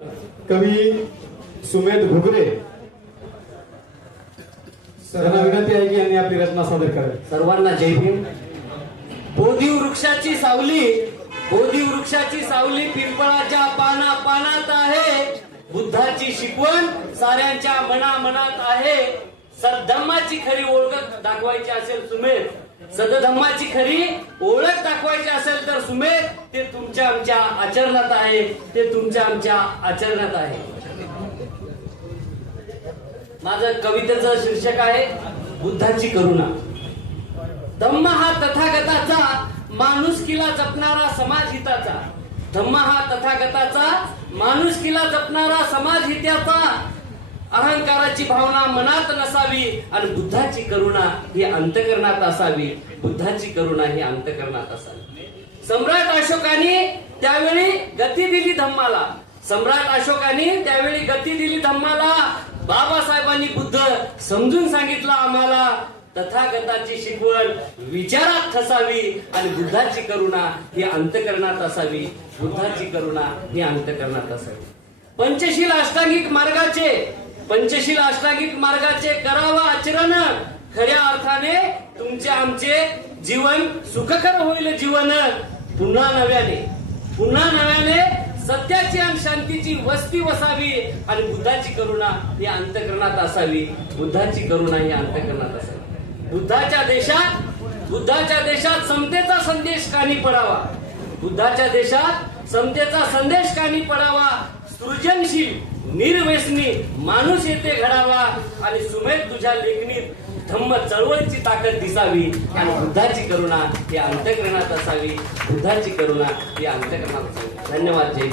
कवी सुमेध घुगरे त्यांना विनंती आहे की यांनी आपली रचना सादर करावी. सर्वांना जय भीम. बोधी वृक्षाची सावली बोधी वृक्षाची सावली पिंपळाच्या पाना पानात आहे. बुद्धाची शिकवण साऱ्यांच्या मना मनात आहे. सद्धम्माची खरी ओळख दाखवायची असेल सुमेध सदधम्माची खरी ओळख दाखवायची असेल तर सुमेध. तुमच्या आमच्या आचरणात आहे ते तुमच्या आमच्या आचरणात आहे. माझं कवितेचं शीर्षक आहे बुद्धाची करुणा. धम्म हा तथागताचा माणुसकीला जपणारा समाज हिताचा धम्म हा तथागताचा माणुसकीला जपणारा समाज हिताचा अहंकाराची भावना मनात नसावी आणि बुद्धाची करुणा ही अंतकरणात असावी. बुद्धाची करुणा ही अंतकरणात असावी. सम्राट अशोकाने त्यावेळी गती दिली धम्माला. सम्राट अशोकाने त्यावेळी गती दिली धम्माला. बाबासाहेबांनी बुद्ध समजून सांगितलं आम्हाला तथागताची शिकवण विचारात ठसावी आणि बुद्धाची करुणा ही अंतकरणात असावी. बुद्धाची करुणा ही अंतकरणात असावी. पंचशील अष्टांगिक मार्गाचे पंचशील अष्टांगिक मार्गाचे करावा आचरण. खऱ्या अर्थाने तुमचे आमचे जीवन सुखकर होईल जीवन. पुन्हा नव्याने पुन्हा नव्याने सत्याची आणि शांतीची वस्ती वसावी आणि बुद्धाची करुणा ही अंतकरणात असावी. बुद्धाची करुणा ही अंतकरणात असावी. बुद्धाच्या देशात बुद्धाच्या देशात समतेचा संदेश कानी पडावा. बुद्धाच्या देशात समतेचा संदेश कानी पडावा. सृजनशील निर्व्यसनी माणूस येथे घडावा आणि सुमेध तुझ्या लेखणीत धम्म चळवळीची ताकद दिसावी. आणि बुद्धाची करुणा ही अंतकरणात असावी. बुद्धाची करुणा ही अंतकरणात असावी. धन्यवाद जय